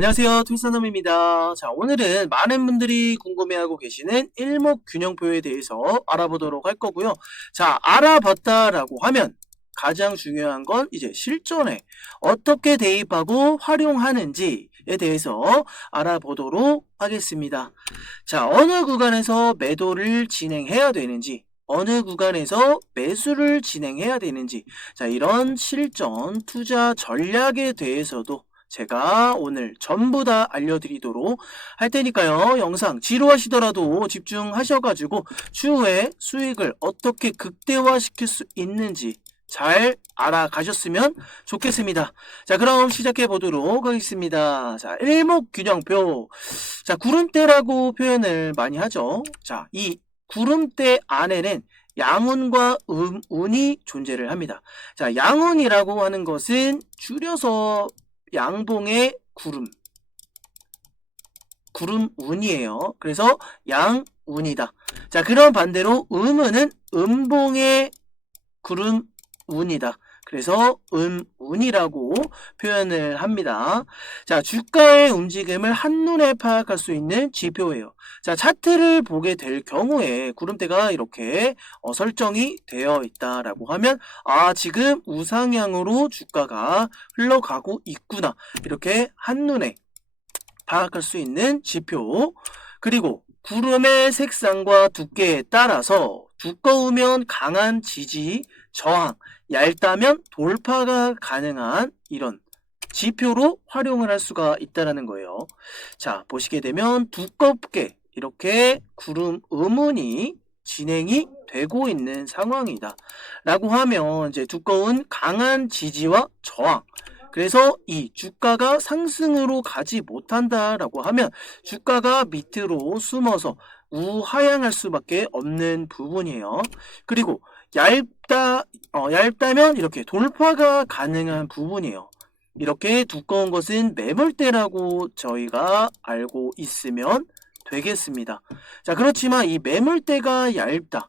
안녕하세요. 투썸입니다. 자, 오늘은 많은 분들이 궁금해하고 계시는 일목균형표에 대해서 알아보도록 할 거고요. 자, 알아봤다라고 하면 가장 중요한 건 이제 실전에 어떻게 대입하고 활용하는지에 대해서 알아보도록 하겠습니다. 자, 어느 구간에서 매도를 진행해야 되는지, 어느 구간에서 매수를 진행해야 되는지, 자, 이런 실전 투자 전략에 대해서도 제가 오늘 전부 다 알려드리도록 할 테니까요. 영상 지루하시더라도 집중하셔가지고 추후에 수익을 어떻게 극대화시킬 수 있는지 잘 알아가셨으면 좋겠습니다. 자, 그럼 시작해 보도록 하겠습니다. 자, 일목균형표. 자, 구름대라고 표현을 많이 하죠. 자, 이 구름대 안에는 양운과 운이 존재를 합니다. 자, 양운이라고 하는 것은 줄여서 양봉의 구름운이에요. 그래서 양운이다. 자, 그럼 반대로 음운은 음봉의 구름운이다. 그래서 음운이라고 표현을 합니다. 자, 주가의 움직임을 한눈에 파악할 수 있는 지표예요. 자, 차트를 보게 될 경우에 구름대가 이렇게 설정이 되어 있다라고 하면 지금 우상향으로 주가가 흘러가고 있구나. 이렇게 한눈에 파악할 수 있는 지표. 그리고 구름의 색상과 두께에 따라서 두꺼우면 강한 지지, 저항, 얇다면 돌파가 가능한 이런 지표로 활용을 할 수가 있다는 거예요. 자, 보시게 되면 두껍게 이렇게 구름 음운이 진행이 되고 있는 상황이다 라고 하면 이제 두꺼운 강한 지지와 저항, 그래서 이 주가가 상승으로 가지 못한다라고 하면 주가가 밑으로 숨어서 우하향할 수밖에 없는 부분이에요. 그리고 얇다면 이렇게 돌파가 가능한 부분이에요. 이렇게 두꺼운 것은 매물대라고 저희가 알고 있으면 되겠습니다. 자, 그렇지만 이 매물대가 얇다.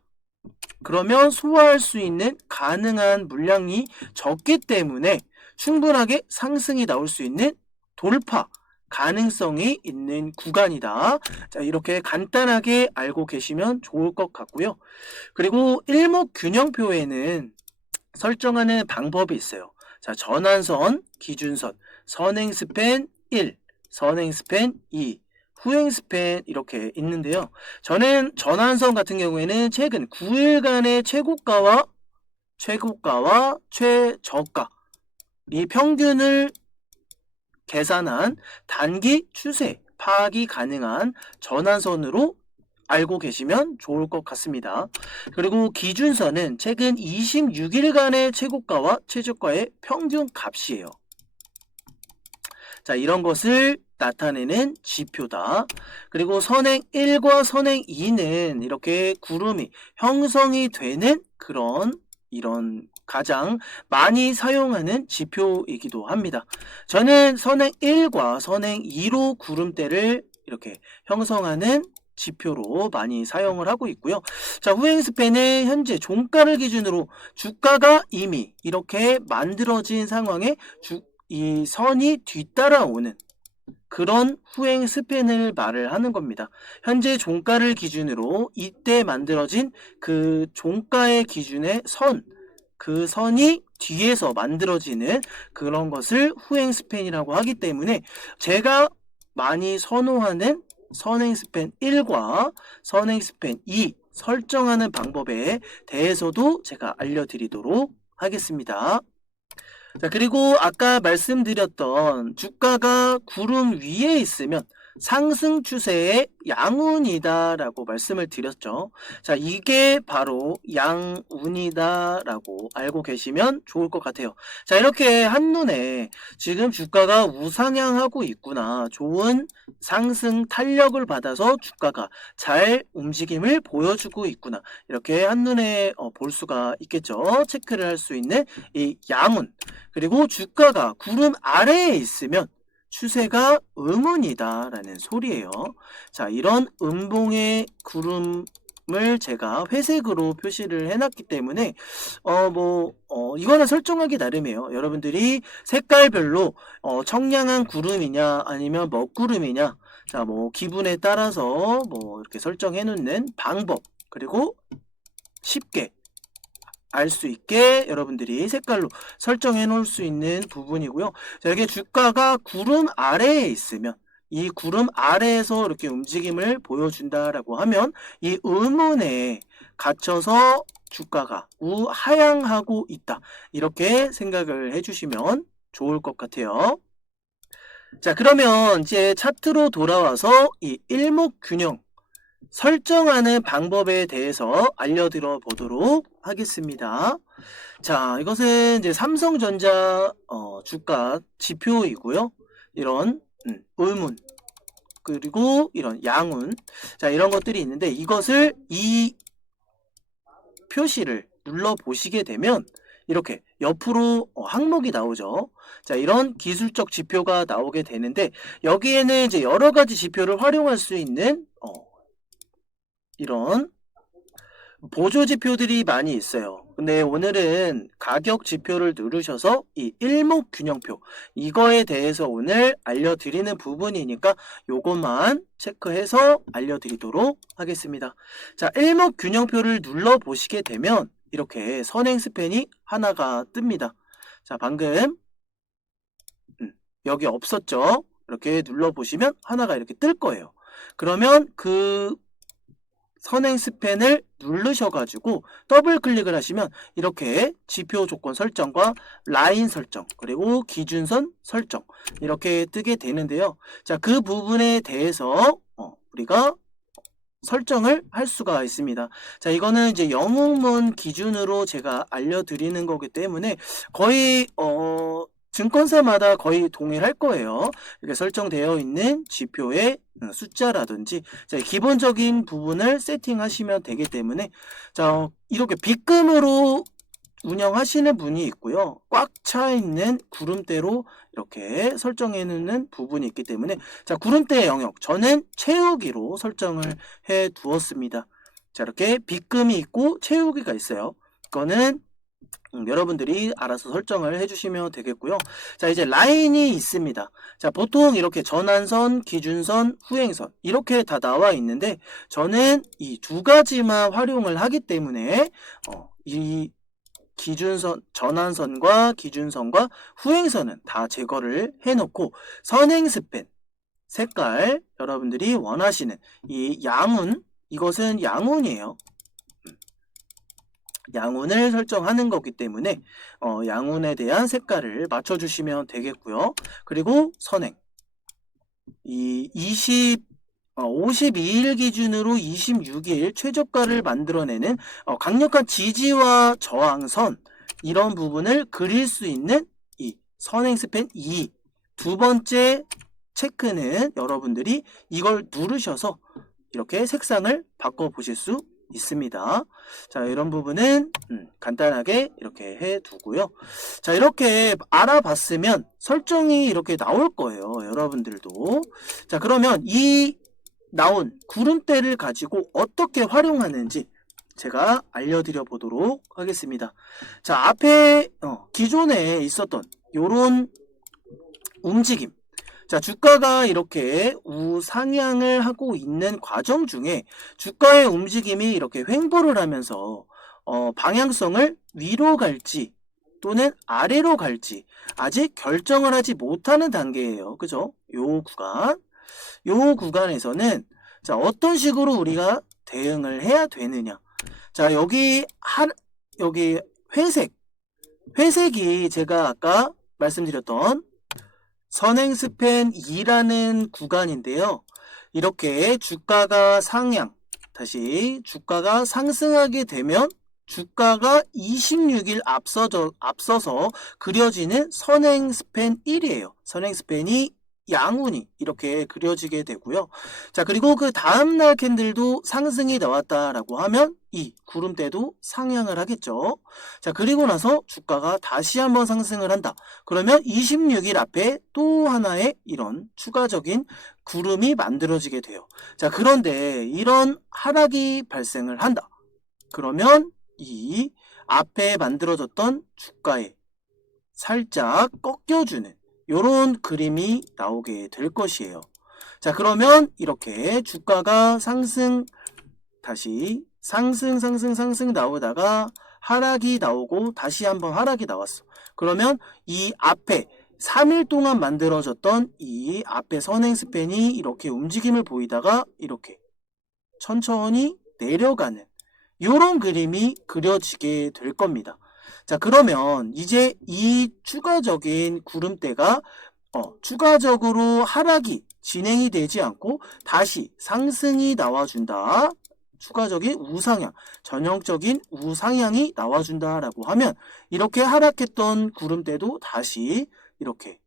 그러면 소화할 수 있는 가능한 물량이 적기 때문에 충분하게 상승이 나올 수 있는 돌파 가능성이 있는 구간이다. 자, 이렇게 간단하게 알고 계시면 좋을 것 같고요. 그리고 일목균형표에는 설정하는 방법이 있어요. 자, 전환선, 기준선, 선행 스팬 1, 선행 스팬 2, 후행 스팬 이렇게 있는데요. 저는 전환선 같은 경우에는 최근 9일간의 최고가와 최저가 이 평균을 계산한 단기 추세 파악이 가능한 전환선으로 알고 계시면 좋을 것 같습니다. 그리고 기준선은 최근 26일간의 최고가와 최저가의 평균 값이에요. 자, 이런 것을 나타내는 지표다. 그리고 선행 1과 선행 2는 이렇게 구름이 형성이 되는 이런 가장 많이 사용하는 지표이기도 합니다. 저는 선행 1과 선행 2로 구름대를 이렇게 형성하는 지표로 많이 사용을 하고 있고요. 자, 후행 스팬은 현재 종가를 기준으로 주가가 이미 이렇게 만들어진 상황에 이 선이 뒤따라오는 그런 후행 스팬을 말을 하는 겁니다. 현재 종가를 기준으로 이때 만들어진 그 종가의 기준의 그 선이 뒤에서 만들어지는 그런 것을 후행 스팬이라고 하기 때문에 제가 많이 선호하는 선행 스팬 1과 선행 스팬 2 설정하는 방법에 대해서도 제가 알려드리도록 하겠습니다. 자, 그리고 아까 말씀드렸던 주가가 구름 위에 있으면 상승 추세의 양운이다 라고 말씀을 드렸죠. 자, 이게 바로 양운이다 라고 알고 계시면 좋을 것 같아요. 자, 이렇게 한눈에 지금 주가가 우상향하고 있구나, 좋은 상승 탄력을 받아서 주가가 잘 움직임을 보여주고 있구나, 이렇게 한눈에 볼 수가 있겠죠. 체크를 할 수 있는 이 양운. 그리고 주가가 구름 아래에 있으면 추세가 음운이다 라는 소리예요. 자, 이런 음봉의 구름은 제가 회색으로 표시를 해놨기 때문에 이거는 설정하기 나름이에요. 여러분들이 색깔별로 청량한 구름이냐 아니면 먹구름이냐, 자 기분에 따라서 이렇게 설정해 놓는 방법, 그리고 쉽게 알 수 있게 여러분들이 색깔로 설정해 놓을 수 있는 부분이고요. 자, 이게 주가가 구름 아래에 있으면, 이 구름 아래에서 이렇게 움직임을 보여준다라고 하면 이 의문에 갇혀서 주가가 우하향하고 있다, 이렇게 생각을 해주시면 좋을 것 같아요. 자, 그러면 이제 차트로 돌아와서 이 일목균형 설정하는 방법에 대해서 알려드려 보도록 하겠습니다. 자, 이것은 이제 삼성전자 주가 지표이고요. 이런 의문, 그리고 이런 양운, 자 이런 것들이 있는데, 이것을 이 표시를 눌러 보시게 되면 이렇게 옆으로 항목이 나오죠. 자, 이런 기술적 지표가 나오게 되는데, 여기에는 이제 여러 가지 지표를 활용할 수 있는 이런 보조 지표들이 많이 있어요. 근데 오늘은 가격 지표를 누르셔서 이 일목균형표, 이거에 대해서 오늘 알려드리는 부분이니까 요것만 체크해서 알려드리도록 하겠습니다. 자, 일목균형표를 눌러 보시게 되면 이렇게 선행 스팬이 하나가 뜹니다. 자, 방금 여기 없었죠? 이렇게 눌러 보시면 하나가 이렇게 뜰 거예요. 그러면 그 선행 스팬을 누르셔가지고 더블 클릭을 하시면 이렇게 지표 조건 설정과 라인 설정, 그리고 기준선 설정, 이렇게 뜨게 되는데요. 자, 그 부분에 대해서 우리가 설정을 할 수가 있습니다. 자, 이거는 이제 영웅문 기준으로 제가 알려드리는 거기 때문에 거의 증권사마다 거의 동일할 거예요. 이렇게 설정되어 있는 지표의 숫자라든지, 자, 기본적인 부분을 세팅하시면 되기 때문에, 자, 이렇게 빗금으로 운영하시는 분이 있고요. 꽉 차 있는 구름대로 이렇게 설정해 놓는 부분이 있기 때문에, 자, 구름대의 영역, 저는 채우기로 설정을 해 두었습니다. 자, 이렇게 빗금이 있고 채우기가 있어요. 이거는 여러분들이 알아서 설정을 해주시면 되겠고요. 자, 이제 라인이 있습니다. 자, 보통 이렇게 전환선, 기준선, 후행선 이렇게 다 나와 있는데, 저는 이 두 가지만 활용을 하기 때문에 이 기준선, 전환선과 기준선과 후행선은 다 제거를 해놓고, 선행 스팬 색깔, 여러분들이 원하시는 이 양운, 이것은 양운이에요. 양운을 설정하는 거기 때문에 양운에 대한 색깔을 맞춰주시면 되겠고요. 그리고 선행, 이 52일 기준으로 26일 최저가를 만들어내는 강력한 지지와 저항선, 이런 부분을 그릴 수 있는 이 선행 스팬 2, 두 번째 체크는 여러분들이 이걸 누르셔서 이렇게 색상을 바꿔 보실 수 있습니다. 자, 이런 부분은 간단하게 이렇게 해 두고요. 자, 이렇게 알아봤으면 설정이 이렇게 나올 거예요, 여러분들도. 자, 그러면 이 나온 구름대를 가지고 어떻게 활용하는지 제가 알려드려 보도록 하겠습니다. 자, 앞에 기존에 있었던 요런 움직임, 자, 주가가 이렇게 우상향을 하고 있는 과정 중에 주가의 움직임이 이렇게 횡보를 하면서 방향성을 위로 갈지 또는 아래로 갈지 아직 결정을 하지 못하는 단계예요. 그죠? 요 구간에서는 자, 어떤 식으로 우리가 대응을 해야 되느냐. 자, 여기 회색이 제가 아까 말씀드렸던 선행 스팬 2라는 구간인데요. 이렇게 주가가 주가가 상승하게 되면 주가가 26일 앞서서 그려지는 선행 스팬 1이에요. 선행 스팬이 양운이 이렇게 그려지게 되고요. 자, 그리고 그 다음날 캔들도 상승이 나왔다라고 하면 이 구름대도 상향을 하겠죠. 자, 그리고 나서 주가가 다시 한번 상승을 한다. 그러면 26일 앞에 또 하나의 이런 추가적인 구름이 만들어지게 돼요. 자, 그런데 이런 하락이 발생을 한다. 그러면 이 앞에 만들어졌던 주가에 살짝 꺾여주는 요런 그림이 나오게 될 것이에요. 자, 그러면 이렇게 주가가 상승, 다시 상승 나오다가 하락이 나오고 다시 한번 하락이 나왔어. 그러면 이 앞에 3일 동안 만들어졌던 이 앞에 선행 스팬이 이렇게 움직임을 보이다가 이렇게 천천히 내려가는 요런 그림이 그려지게 될 겁니다. 자, 그러면 이제 이 추가적인 구름대가 추가적으로 하락이 진행이 되지 않고 다시 상승이 나와준다. 추가적인 우상향, 전형적인 우상향이 나와준다라고 하면 이렇게 하락했던 구름대도 다시 이렇게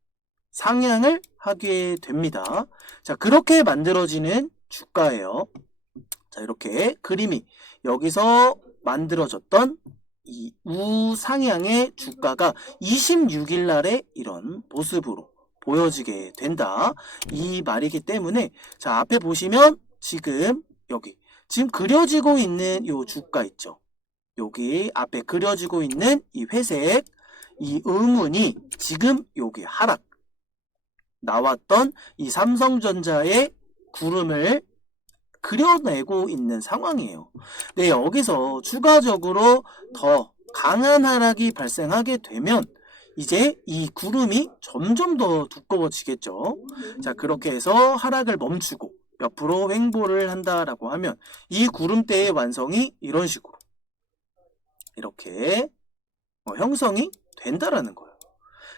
상향을 하게 됩니다. 자, 그렇게 만들어지는 주가예요. 자, 이렇게 그림이 여기서 만들어졌던 이 우상향의 주가가 26일 날에 이런 모습으로 보여지게 된다. 이 말이기 때문에 자, 앞에 보시면 지금 여기 지금 그려지고 있는 요 주가 있죠. 여기 앞에 그려지고 있는 이 회색 이 음운이 지금 여기 하락 나왔던 이 삼성전자의 구름을 그려내고 있는 상황이에요. 네, 여기서 추가적으로 더 강한 하락이 발생하게 되면 이제 이 구름이 점점 더 두꺼워지겠죠. 자, 그렇게 해서 하락을 멈추고 옆으로 횡보를 한다라고 하면 이 구름대의 완성이 이런 식으로 이렇게 형성이 된다라는 거예요.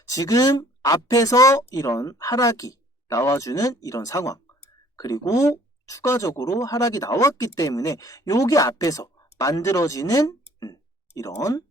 지금 앞에서 이런 하락이 나와주는 이런 상황, 그리고 추가적으로 하락이 나왔기 때문에 여기 앞에서 만들어지는 이런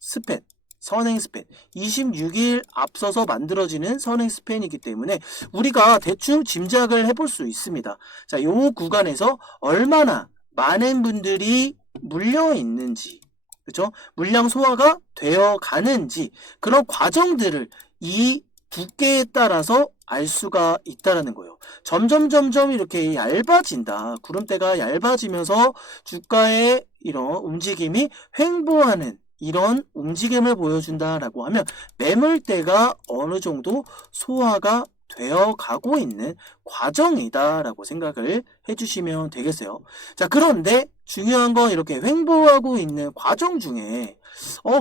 스팬, 선행 스팬, 26일 앞서서 만들어지는 선행 스팬이기 때문에 우리가 대충 짐작을 해볼 수 있습니다. 자, 이 구간에서 얼마나 많은 분들이 물려 있는지, 그렇죠? 물량 소화가 되어 가는지 그런 과정들을 이 두께에 따라서 알 수가 있다라는 거예요. 점점 이렇게 얇아진다. 구름대가 얇아지면서 주가의 이런 움직임이 횡보하는 이런 움직임을 보여준다라고 하면 매물대가 어느 정도 소화가 되어 가고 있는 과정이다라고 생각을 해주시면 되겠어요. 자, 그런데 중요한 건 이렇게 횡보하고 있는 과정 중에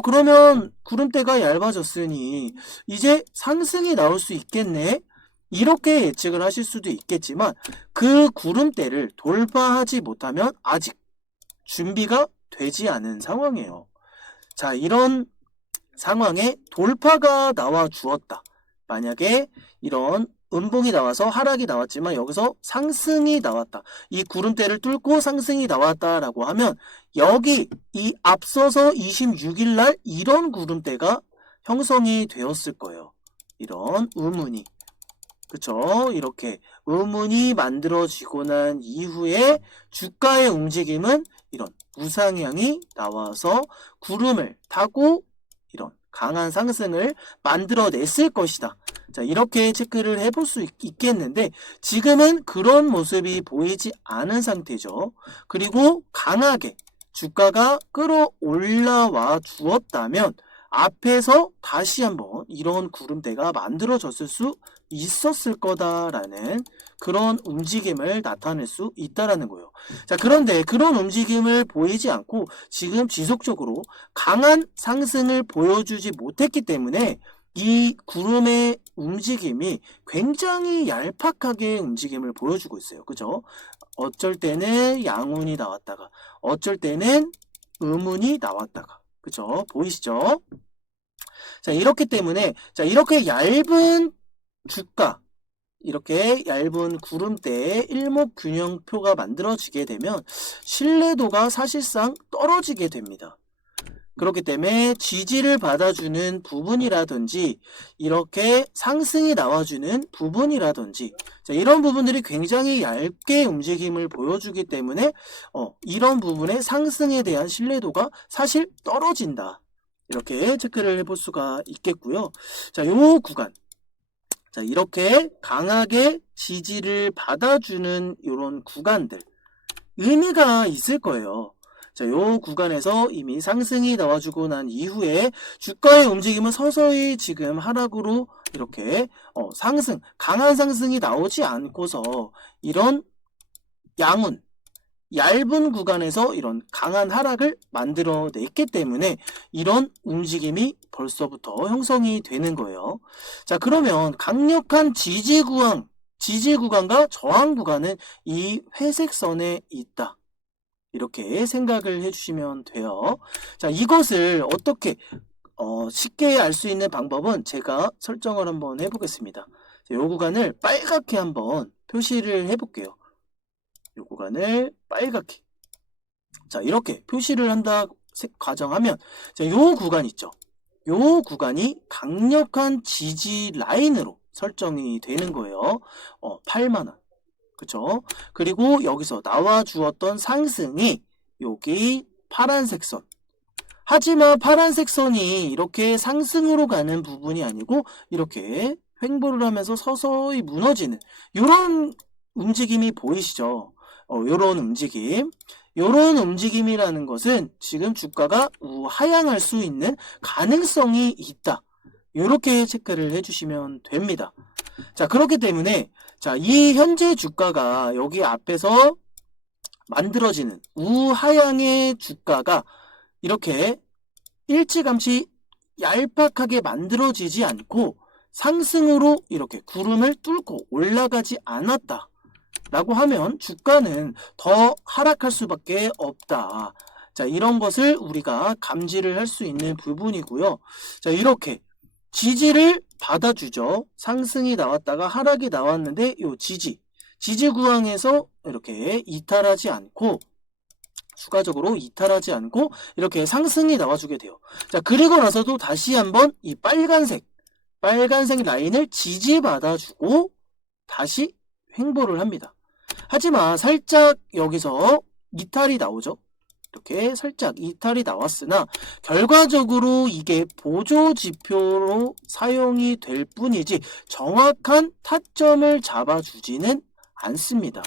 그러면 구름대가 얇아졌으니 이제 상승이 나올 수 있겠네? 이렇게 예측을 하실 수도 있겠지만 그 구름대를 돌파하지 못하면 아직 준비가 되지 않은 상황이에요. 자, 이런 상황에 돌파가 나와 주었다. 만약에 이런 음봉이 나와서 하락이 나왔지만 여기서 상승이 나왔다. 이 구름대를 뚫고 상승이 나왔다라고 하면 여기 이 앞서서 26일 날 이런 구름대가 형성이 되었을 거예요. 이런 음운이. 그쵸? 이렇게 음운이 만들어지고 난 이후에 주가의 움직임은 이런 우상향이 나와서 구름을 타고 이런 강한 상승을 만들어냈을 것이다. 자, 이렇게 체크를 해볼 수 있겠는데 지금은 그런 모습이 보이지 않은 상태죠. 그리고 강하게 주가가 끌어올라와 주었다면 앞에서 다시 한번 이런 구름대가 만들어졌을 수 있었을 거다라는 그런 움직임을 나타낼 수 있다라는 거예요. 자, 그런데 그런 움직임을 보이지 않고 지금 지속적으로 강한 상승을 보여주지 못했기 때문에 이 구름의 움직임이 굉장히 얄팍하게 움직임을 보여주고 있어요. 그죠? 어쩔 때는 양운이 나왔다가 어쩔 때는 음운이 나왔다가 그죠? 보이시죠? 자, 이렇기 때문에 자, 이렇게 얇은 주가 이렇게 얇은 구름대의 일목균형표가 만들어지게 되면 신뢰도가 사실상 떨어지게 됩니다. 그렇기 때문에 지지를 받아주는 부분이라든지 이렇게 상승이 나와주는 부분이라든지 자, 이런 부분들이 굉장히 얇게 움직임을 보여주기 때문에 이런 부분의 상승에 대한 신뢰도가 사실 떨어진다. 이렇게 체크를 해볼 수가 있겠고요. 자, 요 구간. 자, 이렇게 강하게 지지를 받아주는 이런 구간들 의미가 있을 거예요. 자, 요 구간에서 이미 상승이 나와주고 난 이후에 주가의 움직임은 서서히 지금 하락으로 이렇게 상승, 강한 상승이 나오지 않고서 이런 양운, 얇은 구간에서 이런 강한 하락을 만들어냈기 때문에 이런 움직임이 벌써부터 형성이 되는 거예요. 자, 그러면 강력한 지지 구간과 저항 구간은 이 회색 선에 있다. 이렇게 생각을 해주시면 돼요. 자, 이것을 어떻게 쉽게 알 수 있는 방법은 제가 설정을 한번 해보겠습니다. 이 구간을 빨갛게 한번 표시를 해볼게요. 이 구간을 빨갛게. 자, 이렇게 표시를 한다 가정하면 자, 이 구간 있죠. 이 구간이 강력한 지지 라인으로 설정이 되는 거예요. 8만원. 그쵸? 그리고 여기서 나와 주었던 상승이 여기 파란색 선. 하지만 파란색 선이 이렇게 상승으로 가는 부분이 아니고 이렇게 횡보를 하면서 서서히 무너지는 이런 움직임이 보이시죠? 이런 움직임. 이런 움직임이라는 것은 지금 주가가 우하향할 수 있는 가능성이 있다. 이렇게 체크를 해주시면 됩니다. 자, 그렇기 때문에 자, 이 현재 주가가 여기 앞에서 만들어지는 우하향의 주가가 이렇게 일찌감치 얄팍하게 만들어지지 않고 상승으로 이렇게 구름을 뚫고 올라가지 않았다. 라고 하면 주가는 더 하락할 수밖에 없다. 자, 이런 것을 우리가 감지를 할 수 있는 부분이고요. 자, 이렇게 지지를 받아주죠. 상승이 나왔다가 하락이 나왔는데 요 지지 구간에서 이렇게 이탈하지 않고 추가적으로 이탈하지 않고 이렇게 상승이 나와주게 돼요. 자, 그리고 나서도 다시 한번 이 빨간색 라인을 지지받아주고 다시 횡보를 합니다. 하지만 살짝 여기서 이탈이 나오죠. 이렇게 살짝 이탈이 나왔으나 결과적으로 이게 보조 지표로 사용이 될 뿐이지 정확한 타점을 잡아주지는 않습니다.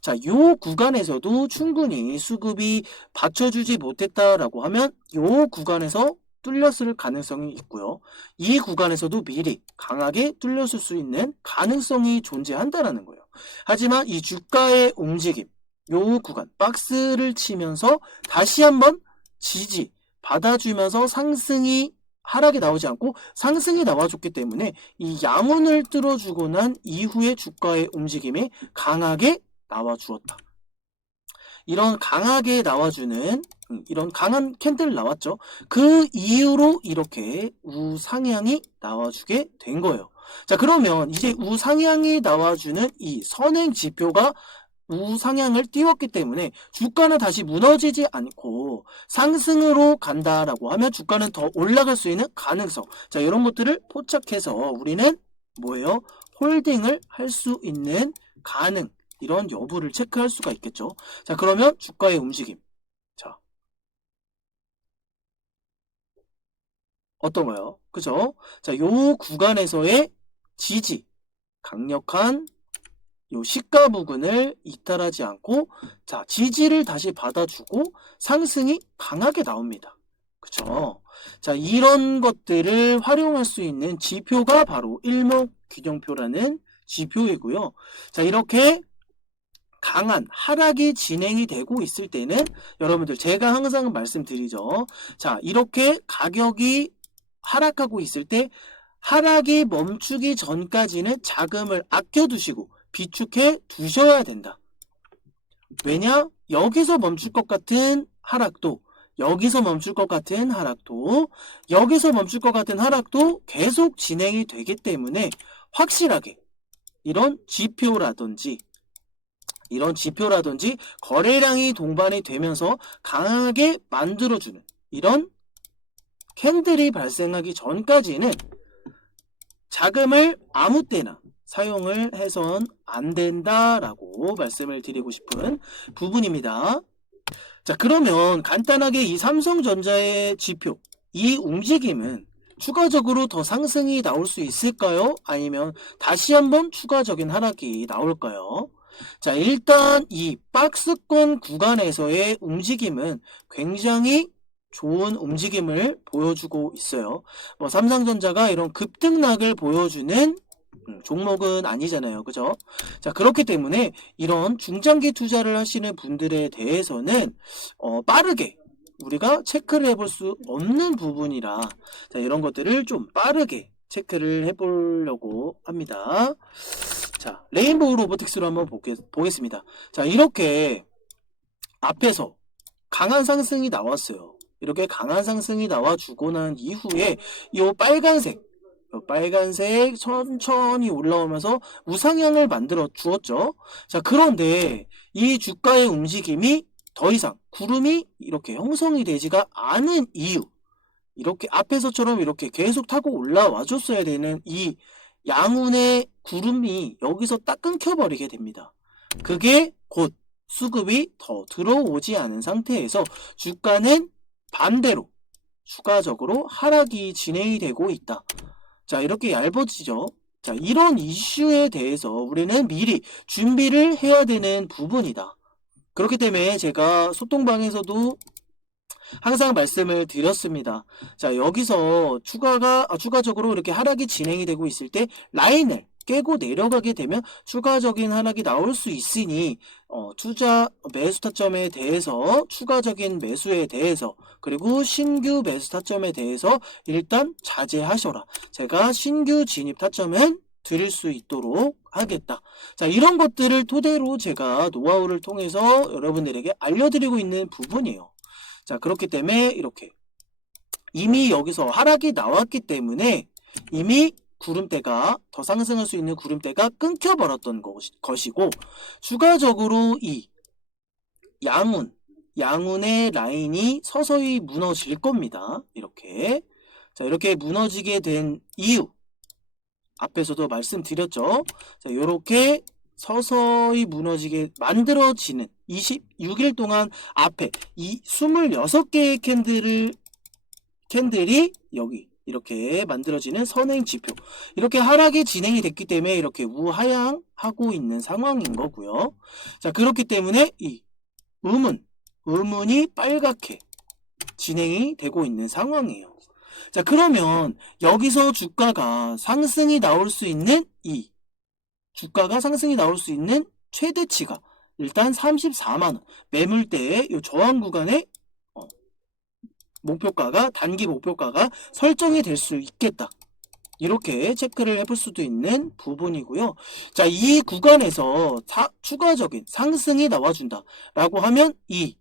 자, 요 구간에서도 충분히 수급이 받쳐주지 못했다라고 하면 요 구간에서 뚫렸을 가능성이 있고요. 이 구간에서도 미리 강하게 뚫렸을 수 있는 가능성이 존재한다라는 거예요. 하지만 이 주가의 움직임, 요 구간, 박스를 치면서 다시 한번 지지 받아주면서 상승이 하락이 나오지 않고 상승이 나와줬기 때문에 이 양운을 뚫어주고 난 이후에 주가의 움직임이 강하게 나와주었다. 이런 강하게 나와주는 이런 강한 캔들 나왔죠. 그 이후로 이렇게 우상향이 나와주게 된 거예요. 자, 그러면 이제 우상향이 나와주는 이 선행 지표가 우상향을 띄웠기 때문에 주가는 다시 무너지지 않고 상승으로 간다라고 하면 주가는 더 올라갈 수 있는 가능성. 자, 이런 것들을 포착해서 우리는 뭐예요? 홀딩을 할 수 있는 가능. 이런 여부를 체크할 수가 있겠죠. 자, 그러면 주가의 움직임. 자, 어떤가요? 그죠? 자, 요 구간에서의 지지, 강력한 요 시가 부근을 이탈하지 않고 자, 지지를 다시 받아주고 상승이 강하게 나옵니다. 그쵸? 자, 이런 것들을 활용할 수 있는 지표가 바로 일목균형표라는 지표이고요. 자, 이렇게 강한 하락이 진행이 되고 있을 때는 여러분들 제가 항상 말씀드리죠. 자, 이렇게 가격이 하락하고 있을 때 하락이 멈추기 전까지는 자금을 아껴두시고 비축해 두셔야 된다. 왜냐? 여기서 멈출 것 같은 하락도 여기서 멈출 것 같은 하락도 여기서 멈출 것 같은 하락도 계속 진행이 되기 때문에 확실하게 이런 지표라든지 거래량이 동반이 되면서 강하게 만들어주는 이런 캔들이 발생하기 전까지는 자금을 아무 때나 사용을 해선 안 된다라고 말씀을 드리고 싶은 부분입니다. 자, 그러면 간단하게 이 삼성전자의 지표, 이 움직임은 추가적으로 더 상승이 나올 수 있을까요? 아니면 다시 한번 추가적인 하락이 나올까요? 자, 일단 이 박스권 구간에서의 움직임은 굉장히 좋은 움직임을 보여주고 있어요. 삼성전자가 이런 급등락을 보여주는 종목은 아니잖아요. 그죠? 자, 그렇기 때문에 이런 중장기 투자를 하시는 분들에 대해서는 빠르게 우리가 체크를 해볼 수 없는 부분이라, 자, 이런 것들을 좀 빠르게 체크를 해보려고 합니다. 자, 레인보우 로보틱스로 한번 보겠습니다. 자, 이렇게 앞에서 강한 상승이 나왔어요. 이렇게 강한 상승이 나와주고 난 이후에 이 빨간색 천천히 올라오면서 우상향을 만들어 주었죠. 자, 그런데 이 주가의 움직임이 더 이상 구름이 이렇게 형성이 되지가 않은 이유, 이렇게 앞에서처럼 이렇게 계속 타고 올라와 줬어야 되는 이 양운의 구름이 여기서 딱 끊겨버리게 됩니다. 그게 곧 수급이 더 들어오지 않은 상태에서 주가는 반대로 추가적으로 하락이 진행이 되고 있다. 자, 이렇게 얇아지죠. 자, 이런 이슈에 대해서 우리는 미리 준비를 해야 되는 부분이다. 그렇기 때문에 제가 소통방에서도 항상 말씀을 드렸습니다. 자, 여기서 추가적으로 이렇게 하락이 진행이 되고 있을 때 라인을 깨고 내려가게 되면 추가적인 하락이 나올 수 있으니 투자 매수 타점에 대해서 추가적인 매수에 대해서 그리고 신규 매수 타점에 대해서 일단 자제하셔라. 제가 신규 진입 타점은 드릴 수 있도록 하겠다. 자, 이런 것들을 토대로 제가 노하우를 통해서 여러분들에게 알려드리고 있는 부분이에요. 자, 그렇기 때문에 이렇게 이미 여기서 하락이 나왔기 때문에 이미 구름대가 더 상승할 수 있는 구름대가 끊겨버렸던 것이고, 추가적으로 이 양운의 라인이 서서히 무너질 겁니다. 이렇게. 자, 이렇게 무너지게 된 이유 앞에서도 말씀드렸죠. 자, 이렇게 서서히 무너지게 만들어지는 26일 동안 앞에 이 26개의 캔들이 여기 이렇게 만들어지는 선행지표, 이렇게 하락이 진행이 됐기 때문에 이렇게 우하향하고 있는 상황인 거고요. 자, 그렇기 때문에 이 음운이 빨갛게 진행이 되고 있는 상황이에요. 자, 그러면 여기서 주가가 상승이 나올 수 있는 최대치가 일단 34만원, 매물대의 이 저항 구간의 단기 목표가가 설정이 될 수 있겠다. 이렇게 체크를 해볼 수도 있는 부분이고요. 자, 이 구간에서 추가적인 상승이 나와준다 라고 하면 이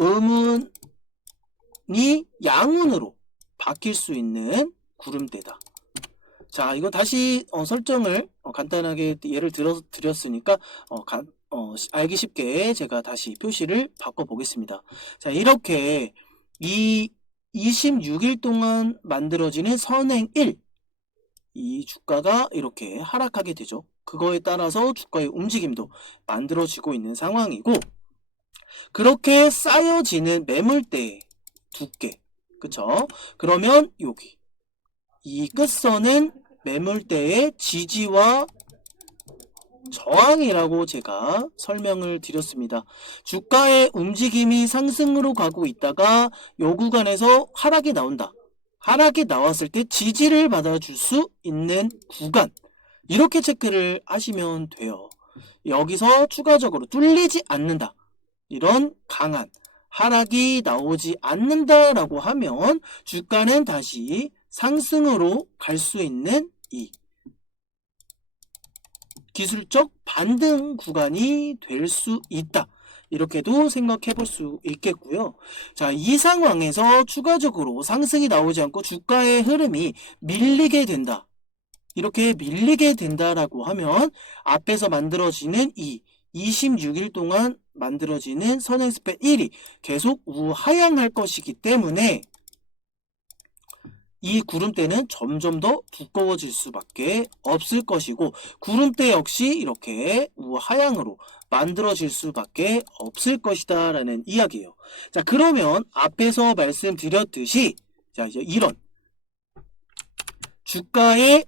음운이 양운으로 바뀔 수 있는 구름대다. 자, 이거 다시 설정을 간단하게 예를 들어서 드렸으니까 알기 쉽게 제가 다시 표시를 바꿔 보겠습니다. 자, 이렇게 이 26일 동안 만들어지는 선행 1, 이 주가가 이렇게 하락하게 되죠. 그거에 따라서 주가의 움직임도 만들어지고 있는 상황이고, 그렇게 쌓여지는 매물대의 두께, 그쵸? 그러면 여기 이 끝선은 매물대의 지지와 저항이라고 제가 설명을 드렸습니다. 주가의 움직임이 상승으로 가고 있다가 요 구간에서 하락이 나온다. 하락이 나왔을 때 지지를 받아줄 수 있는 구간, 이렇게 체크를 하시면 돼요. 여기서 추가적으로 뚫리지 않는다, 이런 강한 하락이 나오지 않는다라고 하면 주가는 다시 상승으로 갈 수 있는 이 기술적 반등 구간이 될 수 있다, 이렇게도 생각해 볼 수 있겠고요. 자, 이 상황에서 추가적으로 상승이 나오지 않고 주가의 흐름이 밀리게 된다, 이렇게 밀리게 된다라고 하면 앞에서 만들어지는 이 26일 동안 만들어지는 선행 스팬 1이 계속 우하향할 것이기 때문에 이 구름대는 점점 더 두꺼워질 수밖에 없을 것이고 구름대 역시 이렇게 우하향으로 만들어질 수밖에 없을 것이다 라는 이야기예요. 자, 그러면 앞에서 말씀드렸듯이 자, 이제 이런 주가의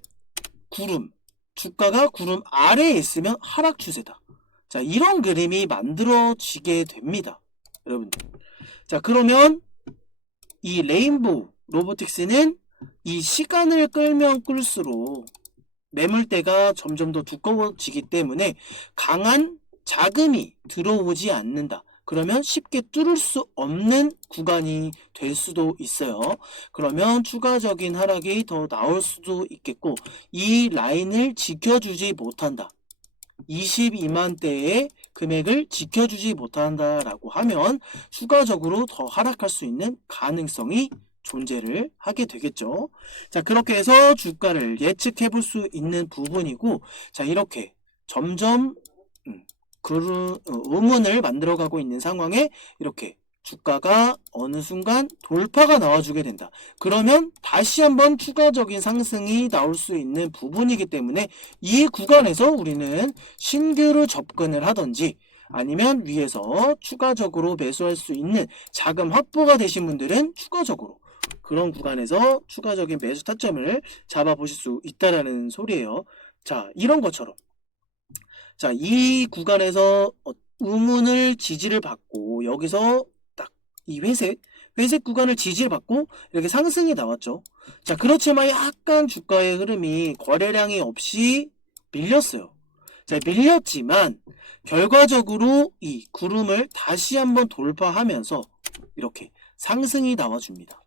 주가가 구름 아래에 있으면 하락 추세다. 자, 이런 그림이 만들어지게 됩니다. 여러분들. 자, 그러면 이 레인보우 로보틱스는 이 시간을 끌면 끌수록 매물대가 점점 더 두꺼워지기 때문에 강한 자금이 들어오지 않는다. 그러면 쉽게 뚫을 수 없는 구간이 될 수도 있어요. 그러면 추가적인 하락이 더 나올 수도 있겠고 이 라인을 지켜주지 못한다. 22만대의 금액을 지켜주지 못한다라고 하면 추가적으로 더 하락할 수 있는 가능성이 존재를 하게 되겠죠. 자, 그렇게 해서 주가를 예측해 볼 수 있는 부분이고, 자, 이렇게 점점 의문을 만들어가고 있는 상황에 이렇게 주가가 어느 순간 돌파가 나와주게 된다. 그러면 다시 한번 추가적인 상승이 나올 수 있는 부분이기 때문에 이 구간에서 우리는 신규로 접근을 하든지 아니면 위에서 추가적으로 매수할 수 있는 자금 확보가 되신 분들은 추가적으로 그런 구간에서 추가적인 매수 타점을 잡아보실 수 있다라는 소리예요. 자, 이런 것처럼 자, 이 구간에서 의문을 지지를 받고 여기서 딱 이 회색 구간을 지지를 받고 이렇게 상승이 나왔죠. 자, 그렇지만 약간 주가의 흐름이 거래량이 없이 밀렸어요. 자, 밀렸지만 결과적으로 이 구름을 다시 한번 돌파하면서 이렇게 상승이 나와줍니다.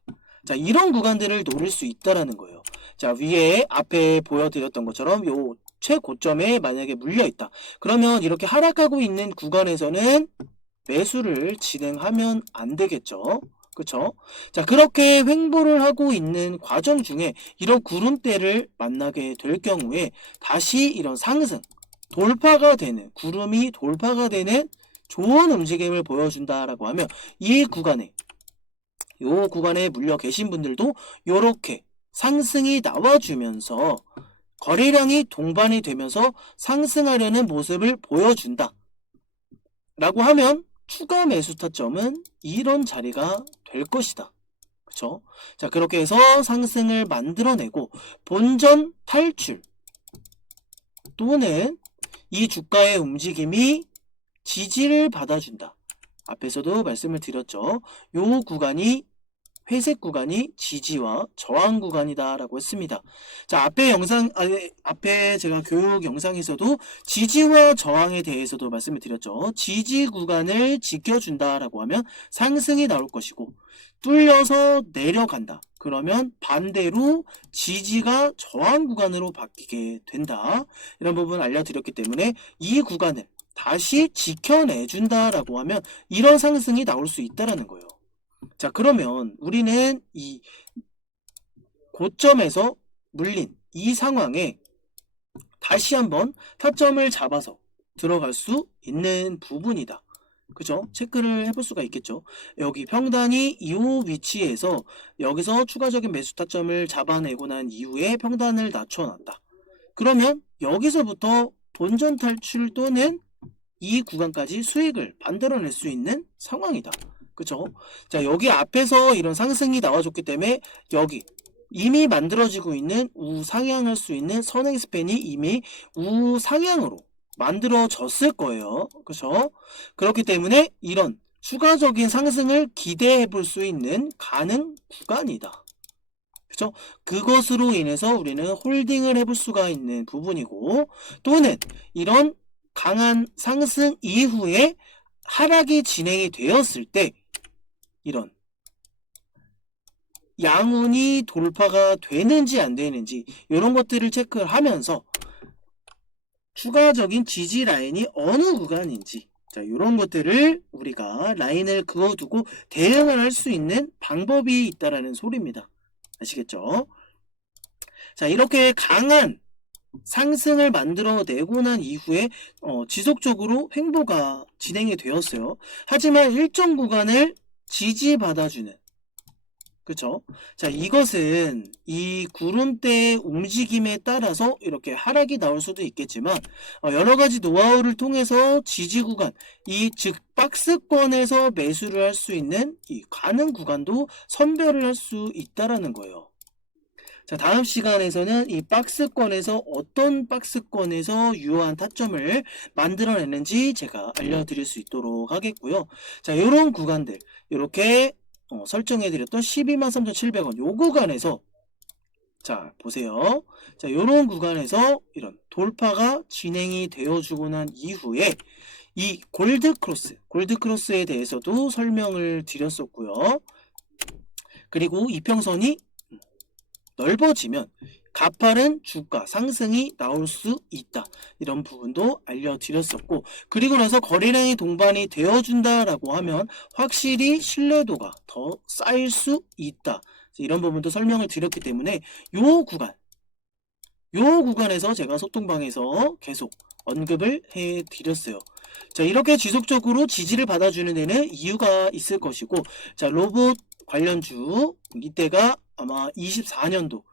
자, 이런 구간들을 노릴 수 있다라는 거예요. 자, 위에 앞에 보여드렸던 것처럼 요 최고점에 만약에 물려있다. 그러면 이렇게 하락하고 있는 구간에서는 매수를 진행하면 안 되겠죠. 그쵸? 자, 그렇게 횡보를 하고 있는 과정 중에 이런 구름대를 만나게 될 경우에 다시 이런 상승, 돌파가 되는, 구름이 돌파가 되는 좋은 움직임을 보여준다라고 하면 이 구간에 요 구간에 물려 계신 분들도 요렇게 상승이 나와주면서 거래량이 동반이 되면서 상승하려는 모습을 보여준다 라고 하면 추가 매수 타점은 이런 자리가 될 것이다. 그쵸? 자, 그렇게 해서 상승을 만들어내고 본전 탈출 또는 이 주가의 움직임이 지지를 받아준다. 앞에서도 말씀을 드렸죠. 요 구간이 회색 구간이 지지와 저항 구간이다 라고 했습니다. 자, 앞에 제가 교육 영상에서도 지지와 저항에 대해서도 말씀을 드렸죠. 지지 구간을 지켜준다 라고 하면 상승이 나올 것이고 뚫려서 내려간다. 그러면 반대로 지지가 저항 구간으로 바뀌게 된다. 이런 부분 알려드렸기 때문에 이 구간을 다시 지켜내준다 라고 하면 이런 상승이 나올 수 있다라는 거예요. 자, 그러면 우리는 이 고점에서 물린 이 상황에 다시 한번 타점을 잡아서 들어갈 수 있는 부분이다. 그죠? 체크를 해볼 수가 있겠죠. 여기 평단이 이 위치에서 여기서 추가적인 매수 타점을 잡아내고 난 이후에 평단을 낮춰놨다. 그러면 여기서부터 본전 탈출 또는 이 구간까지 수익을 만들어낼 수 있는 상황이다. 그쵸? 자, 여기 앞에서 이런 상승이 나와줬기 때문에 여기 이미 만들어지고 있는 우상향할 수 있는 선행 스팬이 이미 우상향으로 만들어졌을 거예요. 그쵸? 그렇기 때문에 이런 추가적인 상승을 기대해 볼 수 있는 가능 구간이다. 그쵸? 그것으로 인해서 우리는 홀딩을 해볼 수가 있는 부분이고 또는 이런 강한 상승 이후에 하락이 진행이 되었을 때 이런 양운이 돌파가 되는지 안 되는지 이런 것들을 체크를 하면서 추가적인 지지 라인이 어느 구간인지 자, 이런 것들을 우리가 라인을 그어두고 대응을 할 수 있는 방법이 있다라는 소리입니다. 아시겠죠? 자, 이렇게 강한 상승을 만들어내고 난 이후에 지속적으로 횡보가 진행이 되었어요. 하지만 일정 구간을 지지받아주는 그쵸? 자, 이것은 이 구름대의 움직임에 따라서 이렇게 하락이 나올 수도 있겠지만, 여러 가지 노하우를 통해서 지지 구간, 즉 박스권에서 매수를 할 수 있는 이 가능 구간도 선별을 할 수 있다라는 거예요. 자, 다음 시간에서는 이 박스권에서 어떤 박스권에서 유효한 타점을 만들어내는지 제가 알려드릴 수 있도록 하겠고요. 자, 이런 구간들 이렇게 설정해드렸던 123,700원 요 구간에서, 자 보세요. 자, 요런 구간에서 이런 돌파가 진행이 되어주고 난 이후에 이 골드크로스에 대해서도 설명을 드렸었고요. 그리고 이평선이 넓어지면 가파른 주가 상승이 나올 수 있다. 이런 부분도 알려드렸었고, 그리고 나서 거래량이 동반이 되어준다라고 하면 확실히 신뢰도가 더 쌓일 수 있다. 이런 부분도 설명을 드렸기 때문에 요 구간에서 제가 소통방에서 계속 언급을 해드렸어요. 자, 이렇게 지속적으로 지지를 받아주는 데는 이유가 있을 것이고, 자, 로봇 관련주 이때가 아마 24년도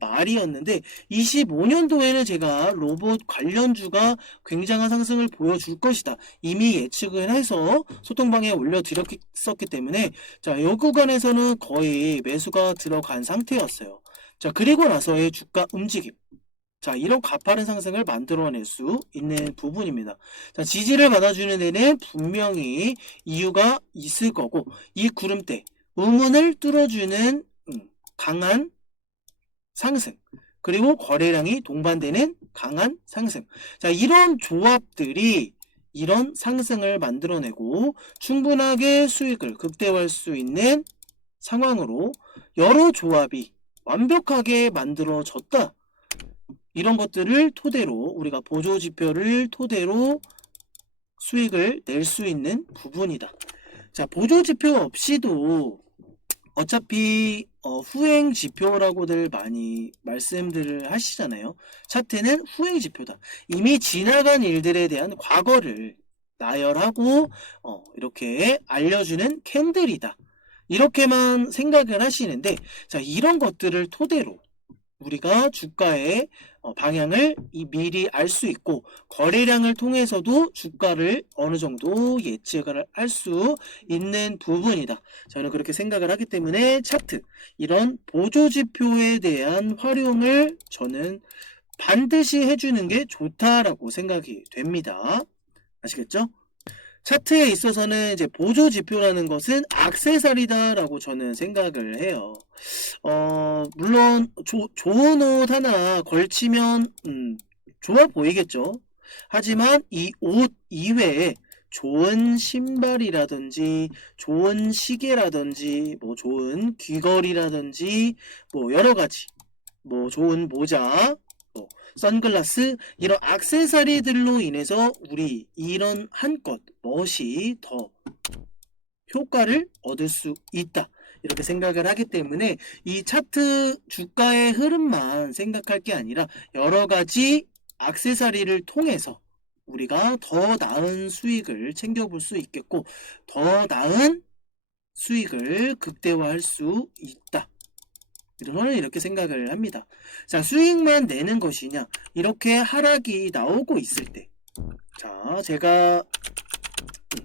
말이었는데 25년도에는 제가 로봇 관련주가 굉장한 상승을 보여줄 것이다 이미 예측을 해서 소통방에 올려드렸기 때문에, 자, 이 구간에서는 거의 매수가 들어간 상태였어요. 자, 그리고 나서의 주가 움직임, 자, 이런 가파른 상승을 만들어낼 수 있는 부분입니다. 자, 지지를 받아주는 데는 분명히 이유가 있을 거고, 이 구름대 우문을 뚫어주는 강한 상승, 그리고 거래량이 동반되는 강한 상승, 자, 이런 조합들이 이런 상승을 만들어내고 충분하게 수익을 극대화할 수 있는 상황으로 여러 조합이 완벽하게 만들어졌다. 이런 것들을 토대로 우리가 보조지표를 토대로 수익을 낼 수 있는 부분이다. 자, 보조지표 없이도 어차피 후행지표라고들 많이 말씀들을 하시잖아요. 차트는 후행지표다. 이미 지나간 일들에 대한 과거를 나열하고 이렇게 알려주는 캔들이다. 이렇게만 생각을 하시는데, 자, 이런 것들을 토대로 우리가 주가의 방향을 미리 알 수 있고 거래량을 통해서도 주가를 어느 정도 예측을 할 수 있는 부분이다. 저는 그렇게 생각을 하기 때문에 차트, 이런 보조지표에 대한 활용을 저는 반드시 해주는 게 좋다라고 생각이 됩니다. 아시겠죠? 차트에 있어서는 이제 보조지표라는 것은 액세서리다라고 저는 생각을 해요. 물론 좋은 옷 하나 걸치면 좋아 보이겠죠. 하지만 이 옷 이외에 좋은 신발이라든지 좋은 시계라든지 뭐 좋은 귀걸이라든지 뭐 여러가지, 뭐 좋은 모자, 뭐 선글라스, 이런 액세서리들로 인해서 우리 이런 한껏 멋이 더 효과를 얻을 수 있다. 이렇게 생각을 하기 때문에 이 차트 주가의 흐름만 생각할 게 아니라 여러 가지 액세서리를 통해서 우리가 더 나은 수익을 챙겨볼 수 있겠고 더 나은 수익을 극대화할 수 있다. 저는 이렇게 생각을 합니다. 자, 수익만 내는 것이냐, 이렇게 하락이 나오고 있을 때, 자, 제가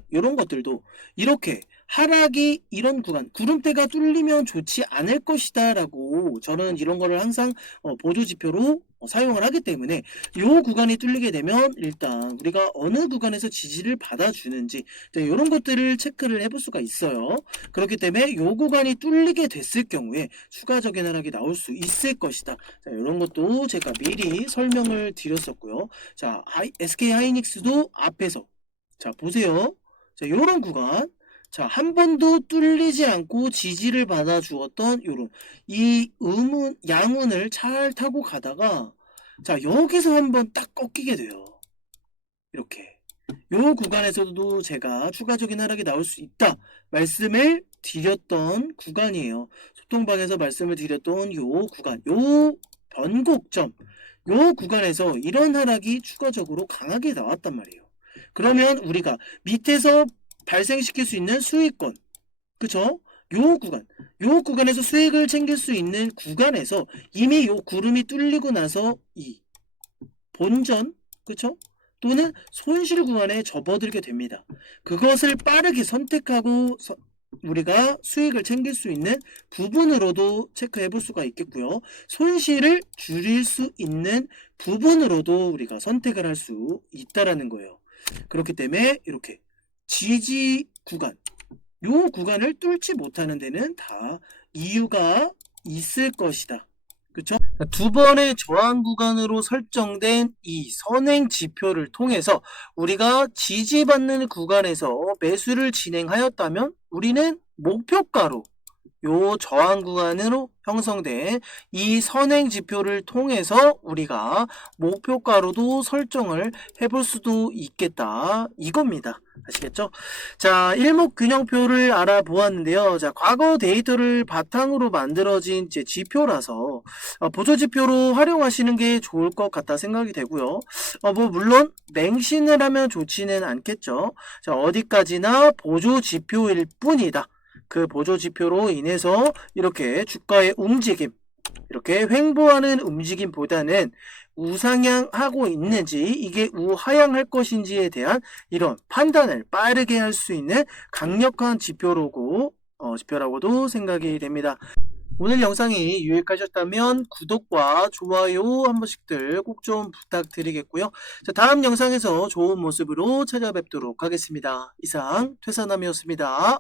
이런 것들도 이렇게 하락이 이런 구간, 구름대가 뚫리면 좋지 않을 것이다 라고 저는 이런 거를 항상 보조지표로 사용을 하기 때문에 이 구간이 뚫리게 되면 일단 우리가 어느 구간에서 지지를 받아주는지 이런 것들을 체크를 해볼 수가 있어요. 그렇기 때문에 이 구간이 뚫리게 됐을 경우에 추가적인 하락이 나올 수 있을 것이다. 자, 이런 것도 제가 미리 설명을 드렸었고요. 자, SK 하이닉스도 앞에서, 자, 보세요. 자, 요런 구간, 자, 한 번도 뚫리지 않고 지지를 받아 주었던 요런 이 양운을 잘 타고 가다가, 자, 여기서 한번 딱 꺾이게 돼요. 이렇게 요 구간에서도 제가 추가적인 하락이 나올 수 있다 말씀을 드렸던 구간이에요. 소통방에서 말씀을 드렸던 요 구간, 요 변곡점, 요 구간에서 이런 하락이 추가적으로 강하게 나왔단 말이에요. 그러면 우리가 밑에서 발생시킬 수 있는 수익권, 그쵸? 요 구간에서 수익을 챙길 수 있는 구간에서 이미 요 구름이 뚫리고 나서 이 본전, 그쵸? 또는 손실 구간에 접어들게 됩니다. 그것을 빠르게 선택하고 우리가 수익을 챙길 수 있는 부분으로도 체크해 볼 수가 있겠고요. 손실을 줄일 수 있는 부분으로도 우리가 선택을 할 수 있다라는 거예요. 그렇기 때문에 이렇게 지지 구간, 요 구간을 뚫지 못하는 데는 다 이유가 있을 것이다. 그쵸? 두 번의 저항 구간으로 설정된 이 선행 지표를 통해서 우리가 지지받는 구간에서 매수를 진행하였다면 우리는 목표가로 요 저항 구간으로 형성된 이 선행 지표를 통해서 우리가 목표가로도 설정을 해볼 수도 있겠다 이겁니다. 아시겠죠? 자, 일목균형표를 알아보았는데요. 자, 과거 데이터를 바탕으로 만들어진 이제 지표라서 보조지표로 활용하시는 게 좋을 것 같다 생각이 되고요. 뭐 물론 맹신을 하면 좋지는 않겠죠. 자, 어디까지나 보조지표일 뿐이다. 그 보조지표로 인해서 이렇게 주가의 움직임, 이렇게 횡보하는 움직임보다는 우상향하고 있는지 이게 우하향할 것인지에 대한 이런 판단을 빠르게 할 수 있는 강력한 지표라고도 생각이 됩니다. 오늘 영상이 유익하셨다면 구독과 좋아요 한 번씩들 꼭 좀 부탁드리겠고요. 자, 다음 영상에서 좋은 모습으로 찾아뵙도록 하겠습니다. 이상 퇴사남이었습니다.